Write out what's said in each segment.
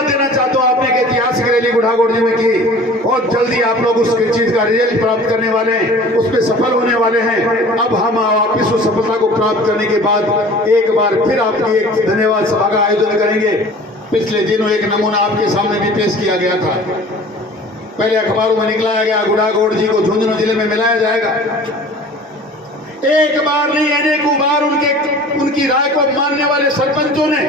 धन्यवाद देना चाहता हूँ। आपने एक ऐतिहासिक रैली गुढ़ागोड़ जी में की, बहुत जल्दी आप लोग उस चीज का रिजल्ट प्राप्त करने वाले हैं, उस पर सफल होने वाले हैं। अब हम वापिस उस सफलता को प्राप्त करने के बाद एक बार फिर आपकी एक धन्यवाद सभा का आयोजन करेंगे। पिछले दिनों एक नमूना आपके सामने भी पेश किया गया था, पहले अखबारों में निकलाया गया गुढ़ागोड़ जी को झुंझुनू जिले में मिलाया जाएगा। एक बार नहीं अनेकों बार उनकी राय को मानने वाले सरपंचों ने,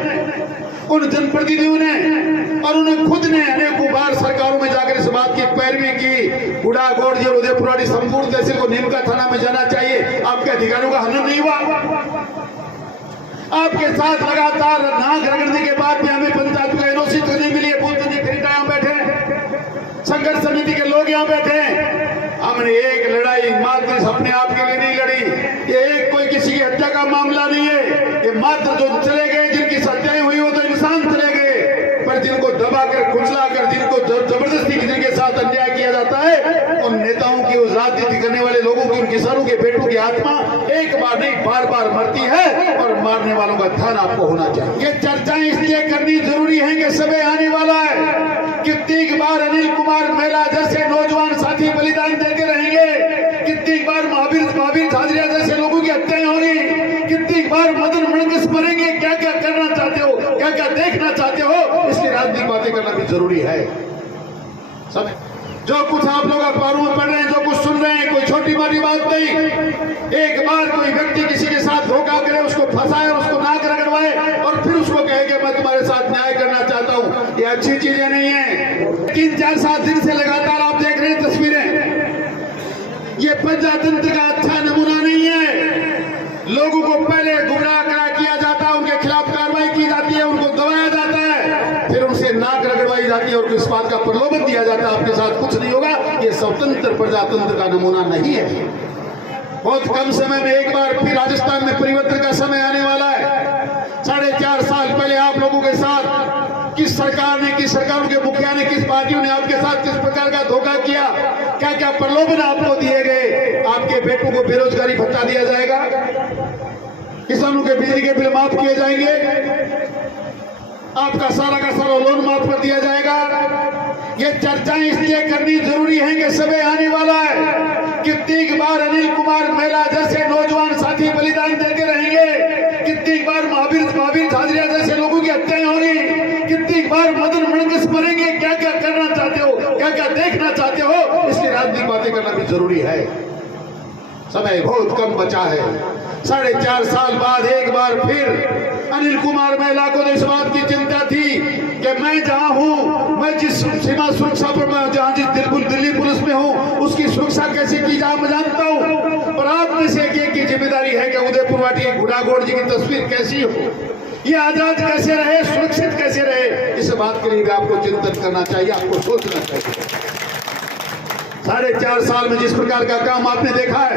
उन जनप्रतिनिधियों ने और उन्हें खुद ने अनेकों बार सरकारों में जाकर इस बात की पैरवी की। गुढ़ागोड़ जी और उदयपुर संपूर्ण तहसील को नीमका थाना में जाना चाहिए। आपके अधिकारियों का हनन नहीं हुआ। आपके साथ लगातार नाक रगड़ने के बाद भी हमें पंचायत को एनओसी तो नहीं मिली। बोलते जी खरीदा यहाँ बैठे, संघर्ष समिति के लोग यहाँ बैठे हैं। हमने एक लड़ाई मात्र अपने आप के लिए नहीं लड़ी। ये एक कोई किसी की हत्या का मामला नहीं है। ये मात्र जो चले गए, जिनकी हत्याएं हुई वो तो इंसान चले गए, पर जिनको दबा कर कुचला कर, जिनको जबरदस्ती जिनके साथ अन्याय किया जाता है, उन नेताओं की, उस राजनीति करने वाले लोगों की, उन किसानों के बेटों की आत्मा एक बार नहीं बार बार मरती है और मारने वालों का ध्यान आपको होना चाहिए। ये चर्चाएं इसलिए करनी जरूरी है कि समय आने वाला है। कितनी बार अनिल कुमार मेला जैसे नौजवान साथी बलिदान देते रहेंगे, कितनी बार महावीर झाझरिया जैसे लोगों की हत्याएं होंगी, कितनी बार मदन मनगस मरेंगे। क्या क्या करना चाहते हो, क्या क्या देखना चाहते हो, इसकी राजनीतिक बातें करना भी जरूरी है। सब जो कुछ आप लोग अखबारों में पढ़ रहे हैं, जो कुछ सुन रहे हैं, कोई छोटी बड़ी बात नहीं। एक बार कोई व्यक्ति किसी के साथ धोखा करे, उसको फंसाए, उसको नाक रगड़वाए और फिर उसको कहे कि मैं तुम्हारे साथ न्याय करना चाहता हूँ, ये अच्छी चीजें नहीं है। 3-4-7 दिन से लगातार आप देख रहे हैं तस्वीरें। ये प्रजातंत्र का अच्छा नमूना नहीं है। लोगों को पहले गुमराह करा किया जाता है, उनके खिलाफ कार्रवाई की जाती है, उनको दबाया जाता है, फिर उनसे नाक रगड़वाई जाती है और इस बात का प्रलोभन दिया जाता है आपके साथ कुछ नहीं होगा। ये स्वतंत्र प्रजातंत्र का नमूना नहीं है। बहुत कम समय में एक बार फिर राजस्थान में परिवर्तन का समय आने वाला है। 4.5 साल पहले आप लोगों के साथ किस सरकार ने, किस सरकारों के मुखिया ने, किस पार्टियों ने आपके साथ किस प्रकार का धोखा किया, क्या क्या प्रलोभन आपको दिए गए। आपके बेटों को बेरोजगारी भत्ता दिया जाएगा, किसानों के बिजली के बिल माफ किए जाएंगे, आपका सारा का सारा लोन माफ कर दिया जाएगा। ये चर्चाएं इसलिए करनी जरूरी है कि समय आने वाला है। कितनी बार अनिल कुमार मेला जैसे नौजवान साथी बलिदान देते रहेंगे, कितनी बार महावीर झाझरिया जैसे लोगों की हत्याएं होंगी, कितनी बार मदन मनगस मरेंगे। क्या क्या करना चाहते हो, क्या क्या देखना चाहते हो, इसकी राजनीतिक बातें करना भी जरूरी है। समय बहुत कम बचा है। 4.5 साल बाद एक बार फिर अनिल कुमार मेला को इस बात की चिंता थी कि मैं जहां हूं, मैं जिस सीमा सुरक्षा पर मैं जहां जिस दिल्ली पुलिस में हूं, उसकी सुरक्षा कैसे की जाए मैं जानता हूं। पर आप में से एक की जिम्मेदारी है कि उदयपुर वाटी गुढ़ागोड़ जी की तस्वीर कैसी हो, ये आजाद कैसे रहे, सुरक्षित कैसे रहे, इस बात के लिए भी आपको चिंतन करना चाहिए, आपको सोचना चाहिए। 4.5 साल में जिस प्रकार का काम आपने देखा है,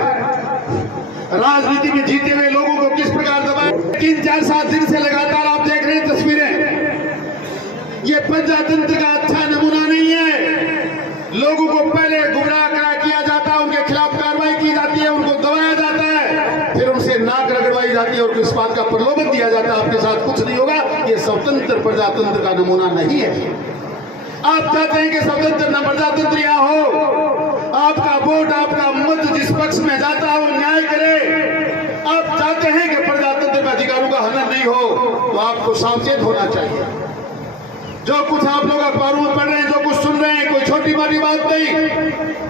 राजनीति में जीते हुए लोगों को किस प्रकार दबाया। 3-4-7 दिन से लगातार आप देख रहे हैं तस्वीरें। ये प्रजातंत्र का अच्छा नमूना नहीं है। लोगों को पहले गुमराह करा किया जाता है, उनके खिलाफ कार्रवाई की जाती है, उनको दबाया जाता है, फिर उनसे नाक रगड़वाई जाती है और इस बात का प्रलोभन दिया जाता है आपके साथ कुछ नहीं होगा। ये स्वतंत्र प्रजातंत्र का नमूना नहीं है। आप चाहते हैं कि स्वतंत्र न प्रजातंत्र यहाँ हो, आपका वोट, आपका मत जिस पक्ष में जाता है वो न्याय करे। आप चाहते हैं कि प्रजातंत्र में अधिकारों का हनन नहीं हो, तो आपको सावचेत होना चाहिए। जो कुछ आप लोग अखबारों में पढ़ रहे हैं, जो कुछ सुन रहे हैं, कोई छोटी बड़ी बात नहीं।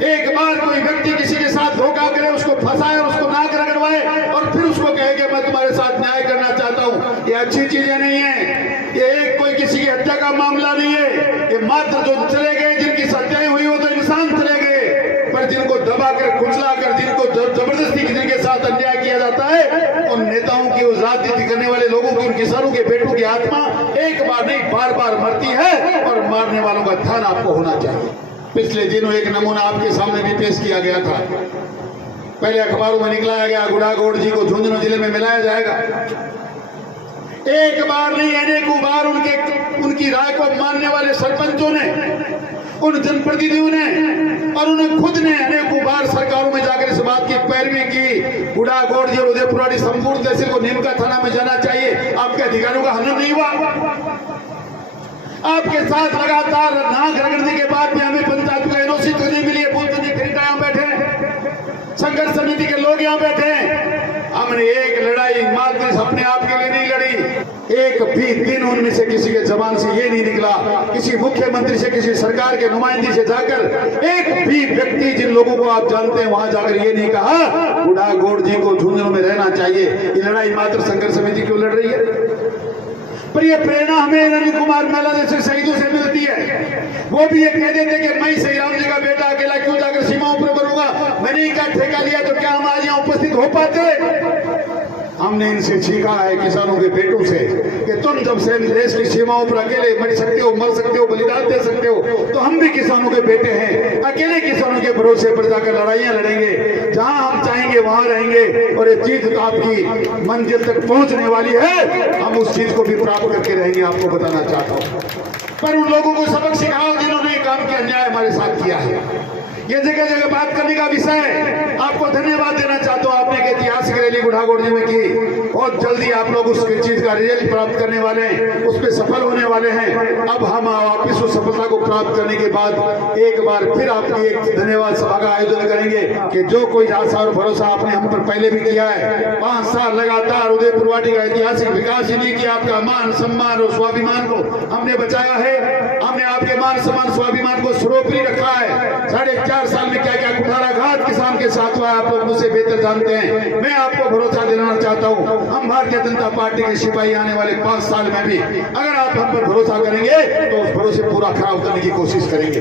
एक बार कोई व्यक्ति किसी के साथ धोखा करे, उसको फंसाए, उसको नाक रगड़वाए और फिर उसको कहे कि मैं तुम्हारे साथ न्याय करना चाहता हूँ, ये अच्छी चीजें नहीं है। ये एक कोई किसी की हत्या का मामला नहीं है। ये मात्र जो चले गए, जिनकी हत्याएं हुई वो तो इंसान चले गए, पर जिनको दबा कर कुचला कर, जिनको जबरदस्ती जिनके साथ अन्याय किया जाता है, उन नेताओं की, उस राजनीति करने वाले लोगों की, उन किसानों के बेटों की आत्मा एक बार नहीं बार बार मरती है और मारने वालों का ध्यान आपको होना चाहिए। पिछले दिनों एक नमूना आपके सामने भी पेश किया गया था, पहले अखबारों में निकलाया गया गुढ़ागोड़ जी को झुंझुनू जिले में मिलाया जाएगा। एक बार नहीं अनेकों बार उनकी राय को मानने वाले सरपंचों ने, उन जनप्रतिनिधियों ने और उन्हें खुद ने अनेकों बार सरकारों में जाकर इस बात की पैरवी की। गुढ़ागोड़ जी और उदयपुर संपूर्ण तहसील को नीमका थाना में जाना चाहिए। आपके अधिकारियों का हनन नहीं हुआ। आपके साथ लगातार नाक रगड़ने के बाद भी हमें पंचायत का एनओसी तो नहीं मिली है। बोलते नहीं खरीदा, यहाँ बैठे संघर्ष समिति के लोग यहाँ बैठे हैं। हमने एक लड़ाई मात्र अपने आप के लिए नहीं लड़ी। एक भी दिन उनमें से किसी के जबान से ये नहीं निकला, किसी मुख्यमंत्री से, किसी सरकार के नुमाइंदे से जाकर एक भी व्यक्ति, जिन लोगों को आप जानते हैं, वहां जाकर ये नहीं कहा बुढ़ागोड़ जी को झुंझुनू में रहना चाहिए। ये लड़ाई मात्र संघर्ष समिति क्यों लड़ रही है? पर ये प्रेरणा हमें नरेंद्र कुमार मेला जैसे शहीदों से मिलती है। वो भी ये कह देते कि मैं श्री राम जी का बेटा अकेला क्यों जाकर सीमाओं पर बनूंगा, मैंने इनका ठेका लिया तो क्या हम आज यहाँ उपस्थित हो पाते? हमने इनसे सीखा है, किसानों के बेटों से, कि तुम जब से देश की सीमाओं पर अकेले मर सकते हो, मर सकते हो, बलिदान दे सकते हो, तो हम भी किसानों के बेटे हैं। अकेले किसानों के भरोसे पर जाकर लड़ाइयां लड़ेंगे, जहां हम चाहेंगे वहां रहेंगे, और ये जीत तो आपकी मंजिल तक पहुंचने वाली है। हम उस चीज को भी प्राप्त करके रहेंगे, आपको बताना चाहता हूँ। पर उन लोगों को सबक सिखाओ जिन्होंने काम किया, अन्याय हमारे साथ किया है। ये जगह जगह बात करने का विषय है। आपको धन्यवाद देना चाहता हूँ, आपने एक ऐतिहासिक रैली बुढ़ागोड़ जी में की। बहुत जल्दी आप लोग उस चीज का रिजल्ट प्राप्त करने वाले हैं, उस पर सफल होने वाले हैं। अब हम वापिस उस सफलता को प्राप्त करने के बाद एक बार फिर आपकी एक धन्यवाद सभा का आयोजन करेंगे कि जो कोई आशा और भरोसा आपने हम पर पहले भी किया है। 5 साल लगातार उदयपुर वाटी का ऐतिहासिक विकास ही नहीं किया, आपका मान सम्मान और स्वाभिमान को हमने बचाया है। हमने आपके मान सम्मान स्वाभिमान को सर्वोपरि रखा है। 4.5 साल में क्या क्या कुठाराघात किसान के साथ हुआ है, आप लोग मुझसे बेहतर जानते हैं। मैं आपको भरोसा दिलाना चाहता हूं, हम भारतीय जनता पार्टी के सिपाही आने वाले 5 साल में भी अगर आप हम पर भरोसा करेंगे तो उस भरोसे पूरा खरा उतरने की कोशिश करेंगे।